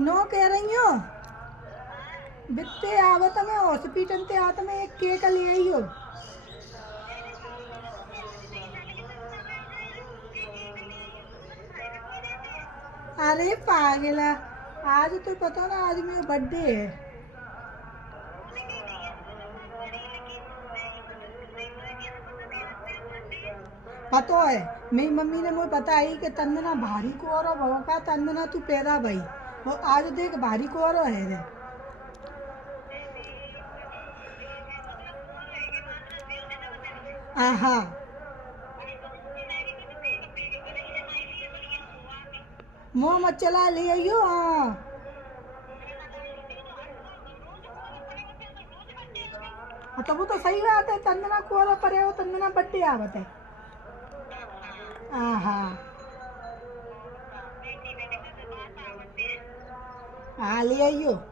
No कह रही हो बित्ते आवत में हॉस्पिटल ते आत में एक केक ले आई हो। अरे पागला, आज तो पता ना आज मेरा बर्थडे है। पता है मेरी मम्मी ने मुझे बताई कि तंदना भारी को और भवका तंदना तू पैदा भाई और आज देख भारी को और है रे। आहा मुँह मत चला ले आइयो। हाँ तो वो तो सही बात है, तंदना को और पर है वो तंदना बर्थडे आवत है। आहा हाँ ले आइयो।